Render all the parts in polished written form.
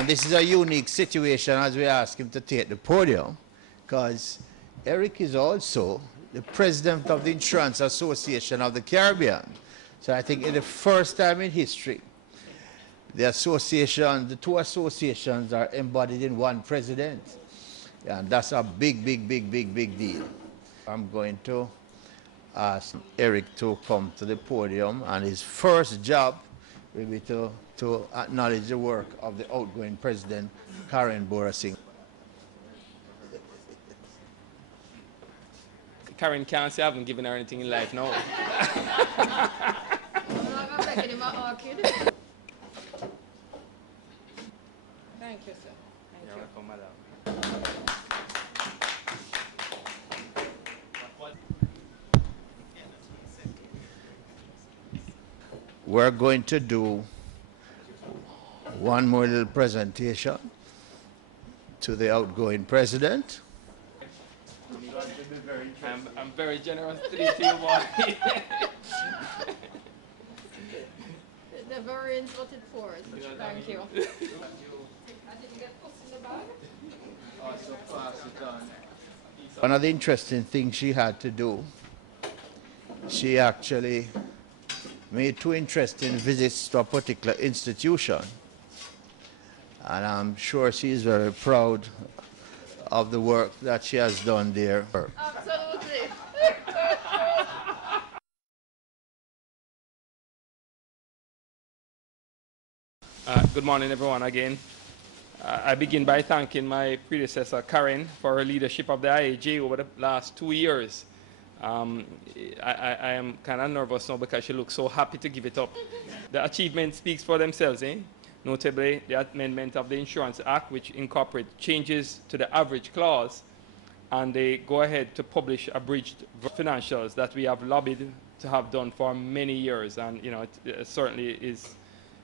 And this is a unique situation as we ask him to take the podium, because Eric is also the president of the Insurance Association of the Caribbean. So I think it's the first time in history the two associations are embodied in one president. And that's a big deal. I'm going to ask Eric to come to the podium, and his first job will be to acknowledge the work of the outgoing president, Karen Borasing. Karen can't say I haven't given her anything in life now. Thank you, sir. You're welcome, madam. We're going to do one more little presentation to the outgoing president. I'm very generous to you, boy. The variance voted for it. Thank you. I didn't get put in the bag. Also pass it on. One of the interesting things she had to do, she actually made 2 interesting visits to a particular institution. And I'm sure she's very proud of the work that she has done there. Absolutely. Good morning, everyone, again. I begin by thanking my predecessor, Karen, for her leadership of the IAJ over the last 2 years. I am kind of nervous now because she looks so happy to give it up. The achievement speaks for themselves, eh? Notably, the amendment of the Insurance Act, which incorporates changes to the average clause, and they go ahead to publish abridged financials that we have lobbied to have done for many years, and you know, it certainly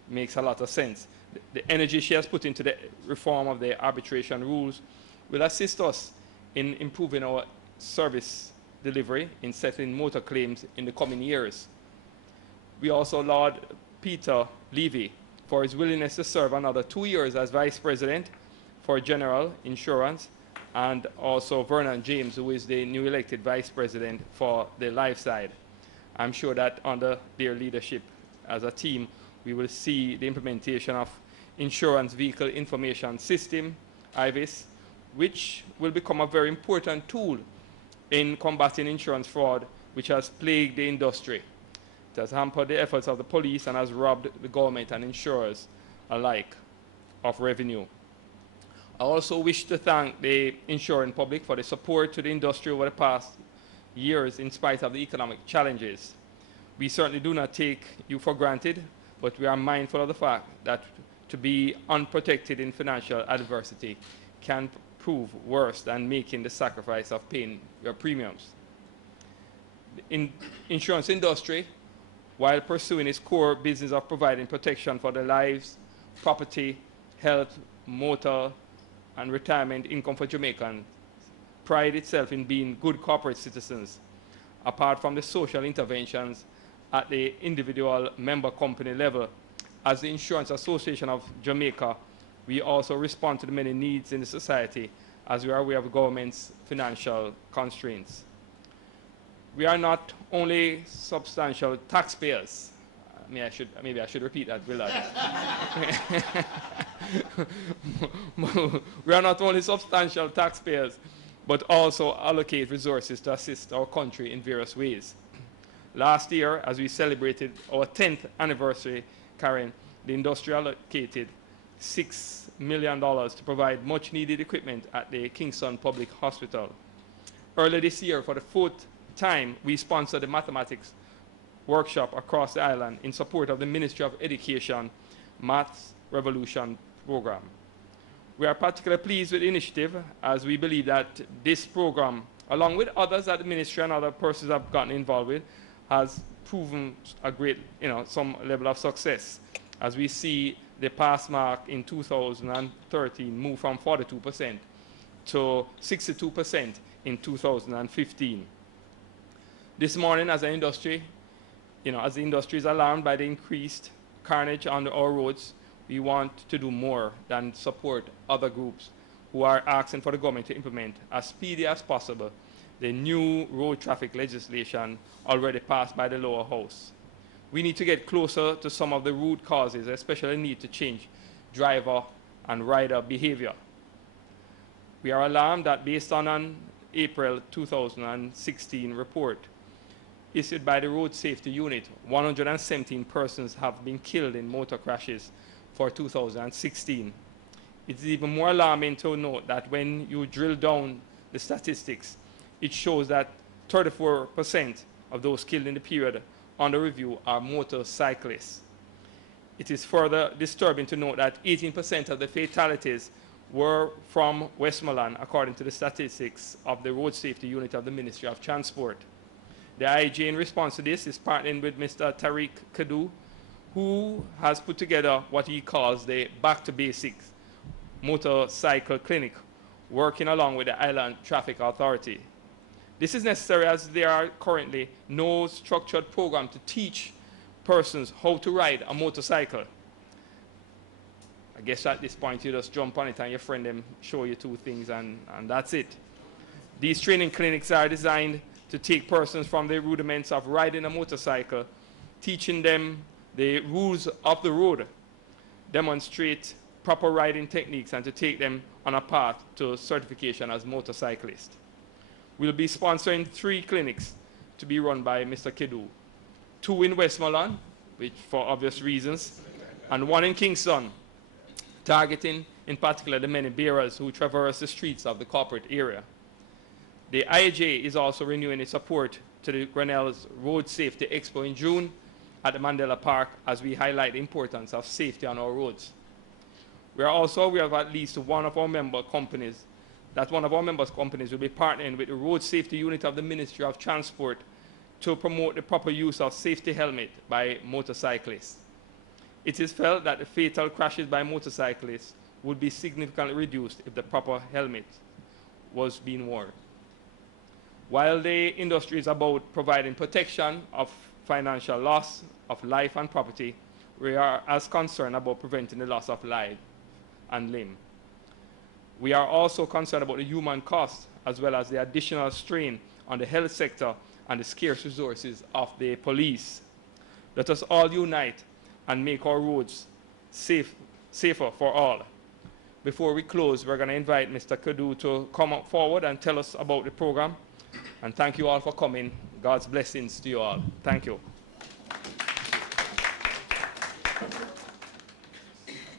makes a lot of sense. The energy she has put into the reform of the arbitration rules will assist us in improving our service delivery in settling motor claims in the coming years. We also laud Peter Levy for his willingness to serve another 2 years as Vice President for General Insurance, and also Vernon James, who is the new elected Vice President for the Life side. I'm sure that under their leadership as a team, we will see the implementation of Insurance Vehicle Information System, IVIS, which will become a very important tool in combating insurance fraud, which has plagued the industry. It has hampered the efforts of the police and has robbed the government and insurers alike of revenue. I also wish to thank the insuring public for the support to the industry over the past years in spite of the economic challenges. We certainly do not take you for granted, but we are mindful of the fact that to be unprotected in financial adversity can prove worse than making the sacrifice of paying your premiums. In insurance industry, while pursuing its core business of providing protection for the lives, property, health, motor, and retirement income for Jamaicans, pride itself in being good corporate citizens, apart from the social interventions at the individual member company level. As the Insurance Association of Jamaica, we also respond to the many needs in the society as we are aware of the government's financial constraints. We are not only substantial taxpayers. Maybe I should repeat that, will I? We are not only substantial taxpayers, but also allocate resources to assist our country in various ways. Last year, as we celebrated our 10th anniversary, Karen, the industry allocated $6 million to provide much needed equipment at the Kingston Public Hospital. Earlier this year, for the 4th time, we sponsored a mathematics workshop across the island in support of the Ministry of Education Maths Revolution program. We are particularly pleased with the initiative, as we believe that this program, along with others that the ministry and other persons have gotten involved with, has proven a great, some level of success, as we see the pass mark in 2013 move from 42% to 62% in 2015. This morning, as an industry, as the industry is alarmed by the increased carnage on our roads, we want to do more than support other groups who are asking for the government to implement as speedy as possible the new road traffic legislation already passed by the lower house. We need to get closer to some of the root causes, especially the need to change driver and rider behavior. We are alarmed that based on an April 2016 report issued by the Road Safety Unit, 117 persons have been killed in motor crashes for 2016. It's even more alarming to note that when you drill down the statistics, it shows that 34% of those killed in the period under review are motorcyclists. It is further disturbing to note that 18% of the fatalities were from Westmoreland, according to the statistics of the Road Safety Unit of the Ministry of Transport. The IAJ, in response to this, is partnering with Mr. Tariq Kadu, who has put together what he calls the Back to Basics motorcycle clinic, working along with the Island Traffic Authority. This is necessary as there are currently no structured program to teach persons how to ride a motorcycle. I guess at this point you just jump on it and your friend them show you two things and that's it. These training clinics are designed to take persons from the rudiments of riding a motorcycle, teaching them the rules of the road, demonstrate proper riding techniques, and to take them on a path to certification as motorcyclists. We'll be sponsoring 3 clinics to be run by Mr. Kidu. 2 in Westmoreland, which for obvious reasons, and 1 in Kingston, targeting in particular the many bearers who traverse the streets of the corporate area. The IAJ is also renewing its support to the Grenell's Road Safety Expo in June at the Mandela Park as we highlight the importance of safety on our roads. We are also aware of at least one of our member companies will be partnering with the Road Safety Unit of the Ministry of Transport to promote the proper use of safety helmet by motorcyclists. It is felt that the fatal crashes by motorcyclists would be significantly reduced if the proper helmet was being worn. While the industry is about providing protection of financial loss of life and property, we are as concerned about preventing the loss of life and limb. We are also concerned about the human cost as well as the additional strain on the health sector and the scarce resources of the police. Let us all unite and make our roads safer for all. Before we close, we're going to invite Mr. Kadu to come up forward and tell us about the program. And thank you all for coming. God's blessings to you all. Thank you.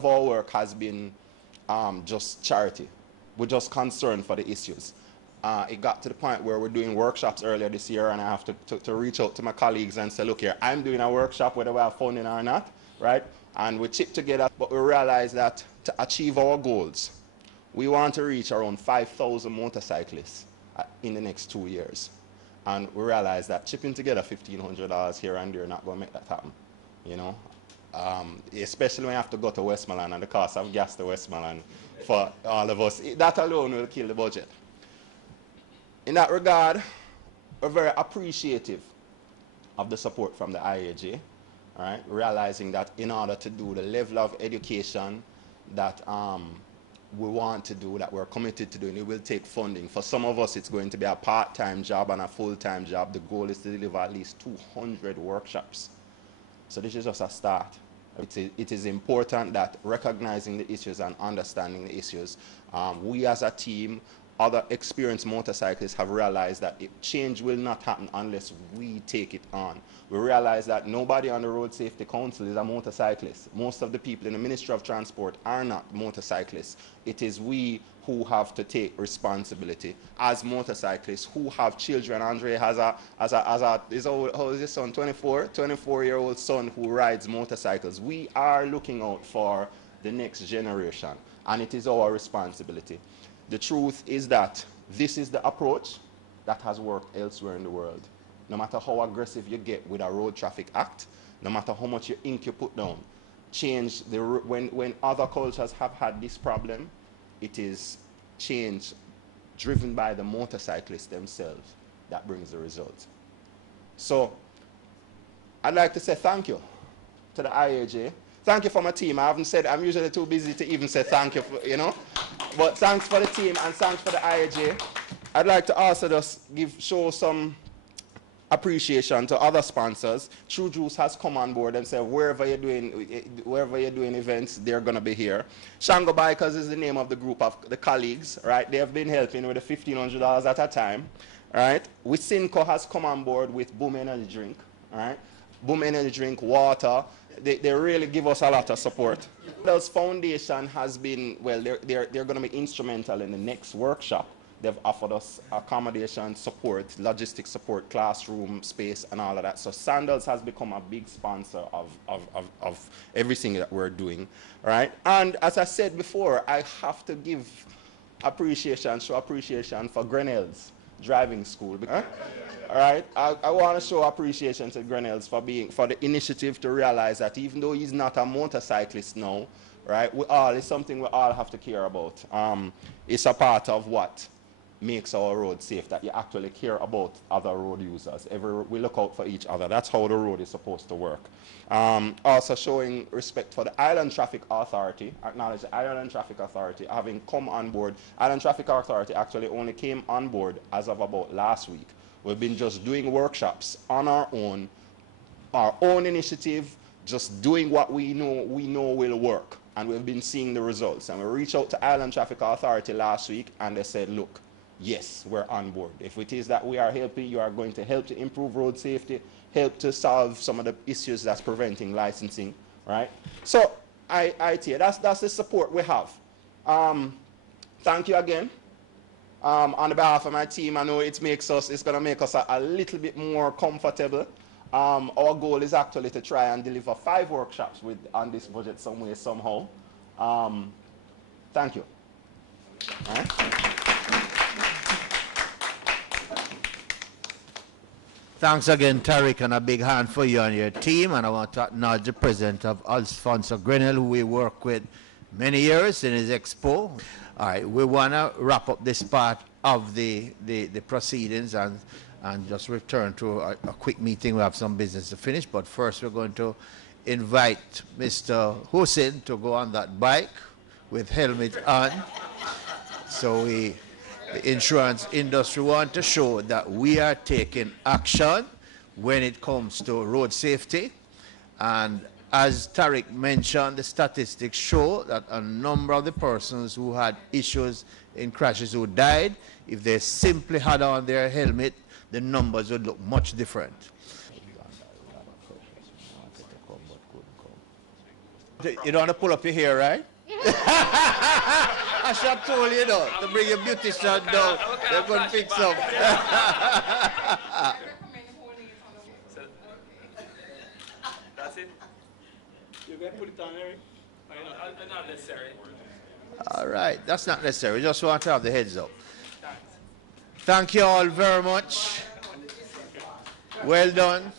Our work has been just charity. We're just concerned for the issues. It got to the point where we're doing workshops earlier this year, and I have to reach out to my colleagues and say, look here, I'm doing a workshop whether we have funding or not, right? And we chip together, but we realize that to achieve our goals, we want to reach around 5,000 motorcyclists in the next 2 years. And we realize that chipping together $1,500 here and there not going to make that happen, you know? Especially when you have to go to Westmoreland and the cost of gas to Westmoreland for all of us. That alone will kill the budget. In that regard, we're very appreciative of the support from the IAJ, all right? Realizing that in order to do the level of education that we want to do, that we're committed to doing, it will take funding. For some of us, it's going to be a part-time job and a full-time job. The goal is to deliver at least 200 workshops. So this is just a start. It is important that recognizing the issues and understanding the issues, we as a team, other experienced motorcyclists have realized that change will not happen unless we take it on. We realize that nobody on the Road Safety Council is a motorcyclist. Most of the people in the Ministry of Transport are not motorcyclists. It is we who have to take responsibility as motorcyclists who have children. Andre has how is his son, 24-year-old son who rides motorcycles. We are looking out for the next generation, and it is our responsibility. The truth is that this is the approach that has worked elsewhere in the world. No matter how aggressive you get with a road traffic act, no matter how much ink you put down, change when other cultures have had this problem, it is change driven by the motorcyclists themselves that brings the result. So I'd like to say thank you to the IAJ. thank you for my team. I haven't said, I'm usually too busy to even say thank you, for, you know. But thanks for the team and thanks for the IAJ. I'd like to also just show some appreciation to other sponsors. True Juice has come on board and said wherever you're doing events, they're going to be here. Shango Bikers is the name of the group of the colleagues, right? They have been helping with the $1,500 at a time, right? Wisinco has come on board with Boom Energy Drink, right? Boom Energy Drink, water. They really give us a lot of support. Those Foundation has been, well, they're going to be instrumental in the next workshop. They've offered us accommodation support, logistics support, classroom space, and all of that. So Sandals has become a big sponsor of everything that we're doing, right? And as I said before, I have to give appreciation, show appreciation for Grinnell's driving school. All right, I want to show appreciation to Grinnell's for the initiative to realize that even though he's not a motorcyclist now, right, it's something we all have to care about. It's a part of what makes our road safe, that you actually care about other road users. We look out for each other. That's how the road is supposed to work. Also showing respect for the Island Traffic Authority, acknowledge the Island Traffic Authority having come on board. Island Traffic Authority actually only came on board as of about last week. We've been just doing workshops on our own initiative, just doing what we know will work. And we've been seeing the results. And we reached out to Island Traffic Authority last week and they said, look, yes, we're on board. If it is that we are helping, you are going to help to improve road safety, help to solve some of the issues that's preventing licensing, right? So, that's the support we have. Thank you again. On behalf of my team, I know it's going to make us a little bit more comfortable. Our goal is actually to try and deliver 5 workshops on this budget some way, somehow. Thank you. All right. Thanks again, Tariq, and a big hand for you and your team. And I want to acknowledge the president of Alfonso Grinnell, who we work with many years in his expo. All right, we want to wrap up this part of the proceedings and just return to a quick meeting. We have some business to finish, but first we're going to invite Mr. Hussein to go on that bike with helmet on. So the insurance industry want to show that we are taking action when it comes to road safety. And as Tariq mentioned, the statistics show that a number of the persons who had issues in crashes who died, if they simply had on their helmet, the numbers would look much different. You don't want to pull up your hair, right? I should have told you, though, to bring your beautician down. They're going to fix up. That's it? You're going to put it on, Eric? Not necessary. All right, that's not necessary. We just want to have the heads up. Thank you all very much. Well done.